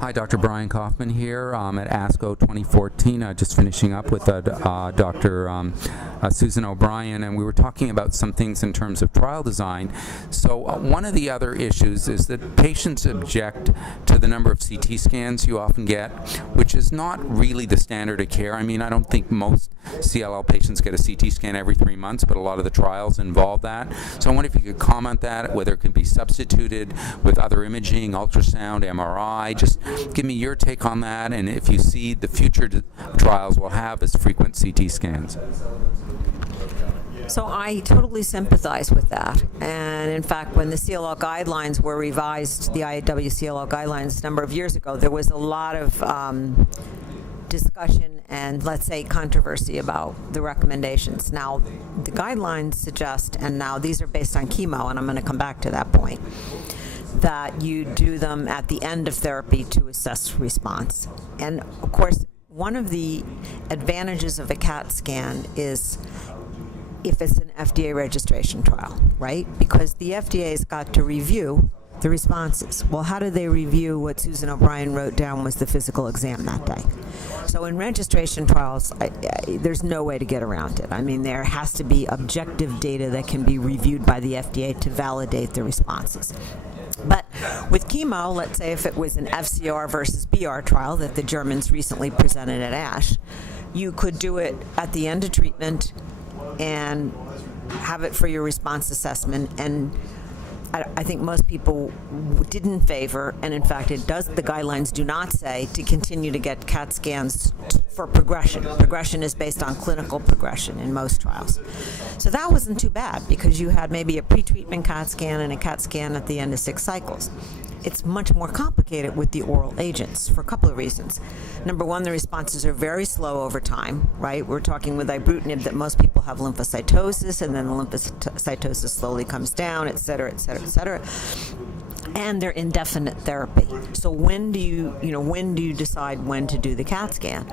Hi, Dr. Brian Kaufman here at ASCO 2014, just finishing up with Dr. Susan O'Brien, and we were talking about some things in terms of trial design. So one of the other issues is that patients object to the number of CT scans you often get, which is not really the standard of care. I mean, I don't think most CLL patients get a CT scan every 3 months, but a lot of the trials involve that. So I wonder if you could comment that, whether it can be substituted with other imaging, ultrasound, MRI. Just give me your take on that, and if you see the future trials will have as frequent CT scans. So I totally sympathize with that. And in fact, when the CLL guidelines were revised, the IAW CLL guidelines a number of years ago, there was a lot of discussion and, let's say, controversy about the recommendations. Now, the guidelines suggest, and now these are based on chemo, and I'm going to come back to that point, that you do them at the end of therapy to assess response. And of course, one of the advantages of a CAT scan is if it's an FDA registration trial, right? Because the FDA's got to review the responses. Well, how do they review what Susan O'Brien wrote down was the physical exam that day? So in registration trials, there's no way to get around it. I mean, there has to be objective data that can be reviewed by the FDA to validate the responses. But with chemo, let's say if it was an FCR versus BR trial that the Germans recently presented at ASH, you could do it at the end of treatment and have it for your response assessment. And I think most people didn't favor, and in fact the guidelines do not say to continue to get CAT scans for progression. Progression is based on clinical progression in most trials. So that wasn't too bad because you had maybe a pre-treatment CAT scan and a CAT scan at the end of 6 cycles. It's much more complicated with the oral agents for a couple of reasons. Number one, the responses are very slow over time, right? We're talking with ibrutinib that most people have lymphocytosis, and then the lymphocytosis slowly comes down, et cetera, et cetera, et cetera. And they're indefinite therapy. So when do you decide when to do the CAT scan?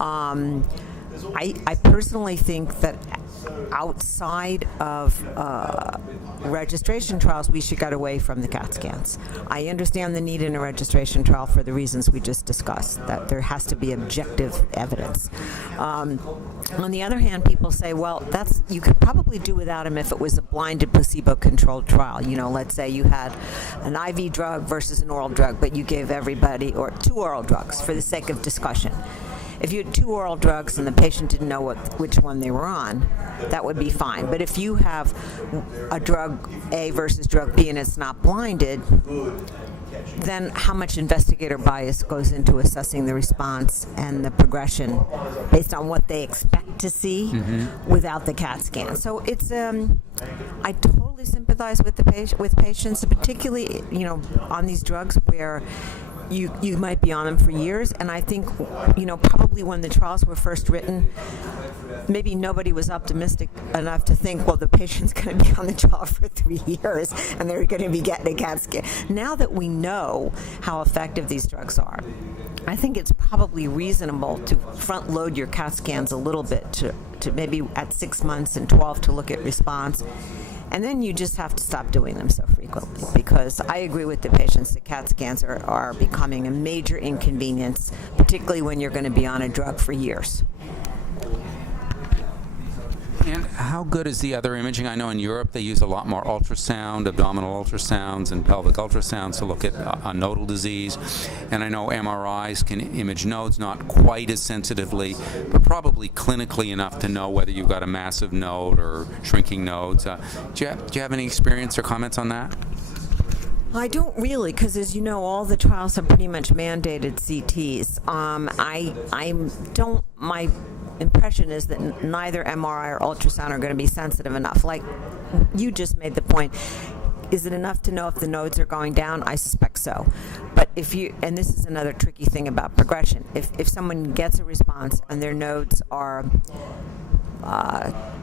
I personally think that outside of registration trials, we should get away from the CAT scans. I understand the need in a registration trial for the reasons we just discussed, that there has to be objective evidence. On the other hand, people say, well, you could probably do without them if it was a blinded placebo-controlled trial. You know, let's say you had an IV drug versus an oral drug, but you gave everybody, or 2 oral drugs for the sake of discussion. If you had 2 oral drugs and the patient didn't know which one they were on, that would be fine. But if you have a drug A versus drug B and it's not blinded, then how much investigator bias goes into assessing the response and the progression based on what they expect to see without the CAT scan? So it's I totally sympathize with with patients, particularly on these drugs where you might be on them for years, and I think, probably when the trials were first written, maybe nobody was optimistic enough to think, well, the patient's going to be on the trial for 3 years, and they're going to be getting a CAT scan. Now that we know how effective these drugs are, I think it's probably reasonable to front load your CAT scans a little bit to maybe at 6 months and 12 to look at response. And then you just have to stop doing them so frequently, because I agree with the patients that CAT scans are becoming a major inconvenience, particularly when you're going to be on a drug for years. And how good is the other imaging? I know in Europe they use a lot more ultrasound, abdominal ultrasounds and pelvic ultrasounds to look at nodal disease. And I know MRIs can image nodes, not quite as sensitively, but probably clinically enough to know whether you've got a massive node or shrinking nodes. Do you have any experience or comments on that? I don't really, because as you know, all the trials have pretty much mandated CTs. My impression is that neither MRI or ultrasound are going to be sensitive enough. Like you just made the point, is it enough to know if the nodes are going down? I suspect so. But and this is another tricky thing about progression, if someone gets a response and their nodes are,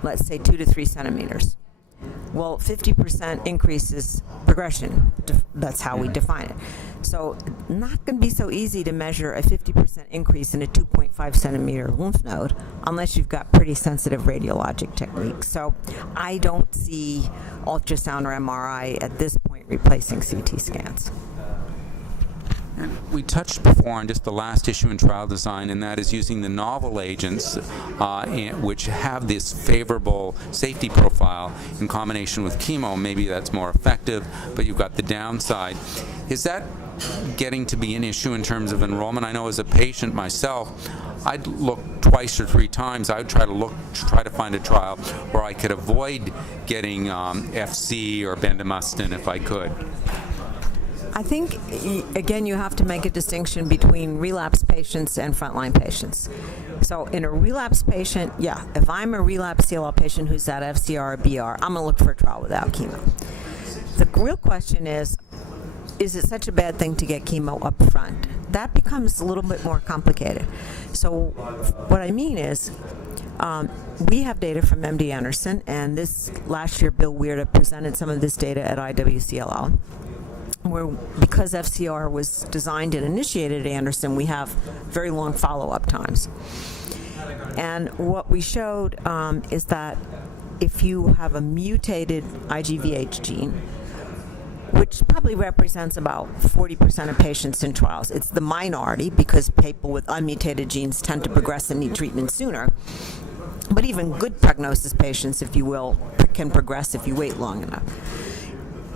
let's say 2 to 3 centimeters, well, 50% increases progression. That's how we define it. So not going to be so easy to measure a 50% increase in a 2.5 centimeter lymph node unless you've got pretty sensitive radiologic techniques. So I don't see ultrasound or MRI at this point replacing CT scans. And we touched before on just the last issue in trial design, and that is using the novel agents which have this favorable safety profile in combination with chemo. Maybe that's more effective, but you've got the downside. Is that getting to be an issue in terms of enrollment? I know as a patient myself, I'd look twice or three times. I would try to find a trial where I could avoid getting FC or bendamustine if I could. I think, again, you have to make a distinction between relapse patients and frontline patients. So in a relapse patient, if I'm a relapse CLL patient who's at FCR or BR, I'm going to look for a trial without chemo. The real question is it such a bad thing to get chemo up front? That becomes a little bit more complicated. So what I mean is, we have data from MD Anderson, and this last year Bill Weirda presented some of this data at IWCLL, where because FCR was designed and initiated at Anderson, we have very long follow-up times. And what we showed is that if you have a mutated IGVH gene, which probably represents about 40% of patients in trials. It's the minority because people with unmutated genes tend to progress and need treatment sooner. But even good prognosis patients, if you will, can progress if you wait long enough.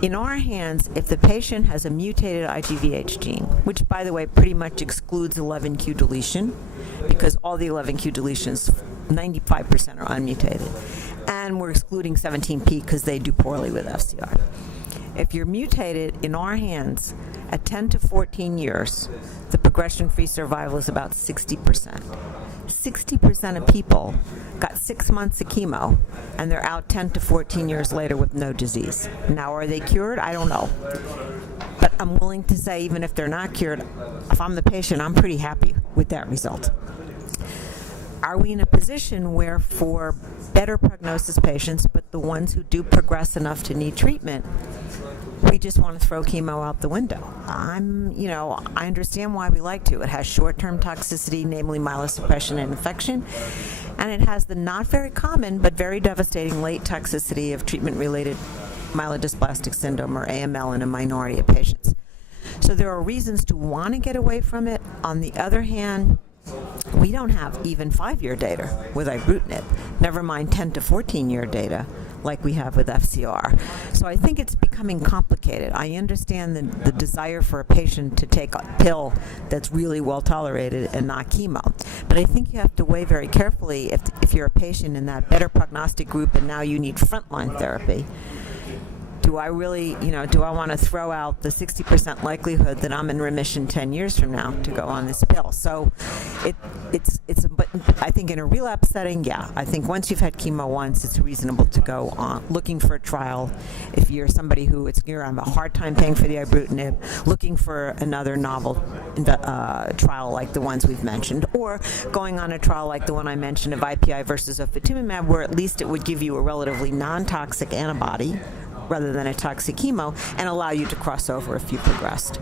In our hands, if the patient has a mutated IGVH gene, which, by the way, pretty much excludes 11q deletion, because all the 11q deletions, 95% are unmutated, and we're excluding 17p because they do poorly with FCR. If you're mutated, in our hands, at 10 to 14 years, the progression-free survival is about 60%. 60% of people got 6 months of chemo, and they're out 10 to 14 years later with no disease. Now, are they cured? I don't know. But I'm willing to say, even if they're not cured, if I'm the patient, I'm pretty happy with that result. Are we in a position where for better prognosis patients, but the ones who do progress enough to need treatment, we just want to throw chemo out the window? I understand why we like to. It has short-term toxicity, namely myelosuppression and infection, and it has the not very common but very devastating late toxicity of treatment-related myelodysplastic syndrome, or AML, in a minority of patients. So there are reasons to want to get away from it. On the other hand, we don't have even 5-year data with ibrutinib, never mind 10 to 14-year data like we have with FCR. So I think it's becoming complicated. I understand the desire for a patient to take a pill that's really well tolerated and not chemo. But I think you have to weigh very carefully if you're a patient in that better prognostic group and now you need frontline therapy. Do I really, do I want to throw out the 60% likelihood that I'm in remission 10 years from now to go on this pill? So but I think in a relapse setting, I think once you've had chemo once, it's reasonable to go on looking for a trial. If you're somebody who you're having a hard time paying for the ibrutinib, looking for another novel trial like the ones we've mentioned, or going on a trial like the one I mentioned of IPI versus ofatumumab, where at least it would give you a relatively non-toxic antibody rather than a toxic chemo, and allow you to cross over if you progressed.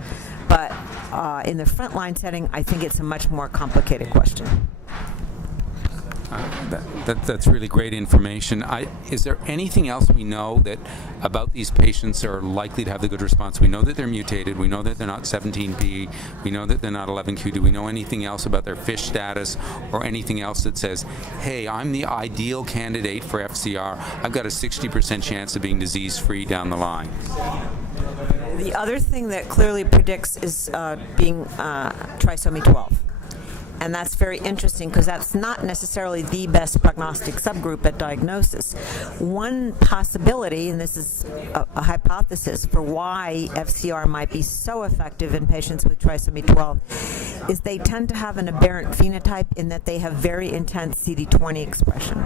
But in the frontline setting, I think it's a much more complicated question. That's really great information. Is there anything else we know about these patients are likely to have the good response? We know that they're mutated. We know that they're not 17p. We know that they're not 11q. Do we know anything else about their FISH status or anything else that says, hey, I'm the ideal candidate for FCR. I've got a 60% chance of being disease-free down the line? The other thing that clearly predicts is being trisomy 12. And that's very interesting because that's not necessarily the best prognostic subgroup at diagnosis. One possibility, and this is a hypothesis for why FCR might be so effective in patients with trisomy 12, is they tend to have an aberrant phenotype in that they have very intense CD20 expression.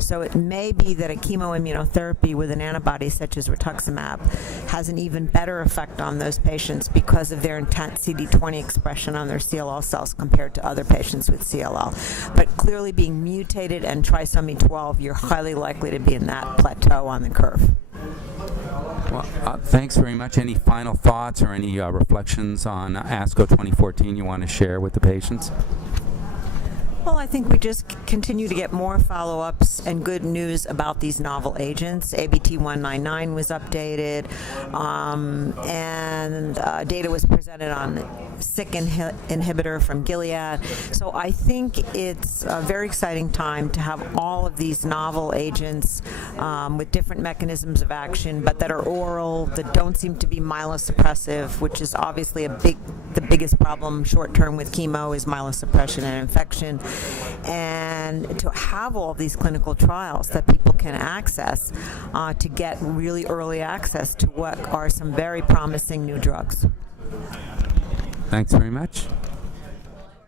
So it may be that a chemo-immunotherapy with an antibody such as rituximab has an even better effect on those patients because of their intense CD20 expression on their CLL cells compared to other patients with CLL. But clearly being mutated and trisomy 12, you're highly likely to be in that plateau on the curve. Well, thanks very much. Any final thoughts or any reflections on ASCO 2014 you want to share with the patients? Well, I think we just continue to get more follow-ups and good news about these novel agents. ABT-199 was updated, and data was presented on SYK inhibitor from Gilead. So I think it's a very exciting time to have all of these novel agents with different mechanisms of action, but that are oral, that don't seem to be myelosuppressive, which is obviously the biggest problem short-term with chemo is myelosuppression and infection. And to have all these clinical trials that people can access to get really early access to what are some very promising new drugs. Thanks very much.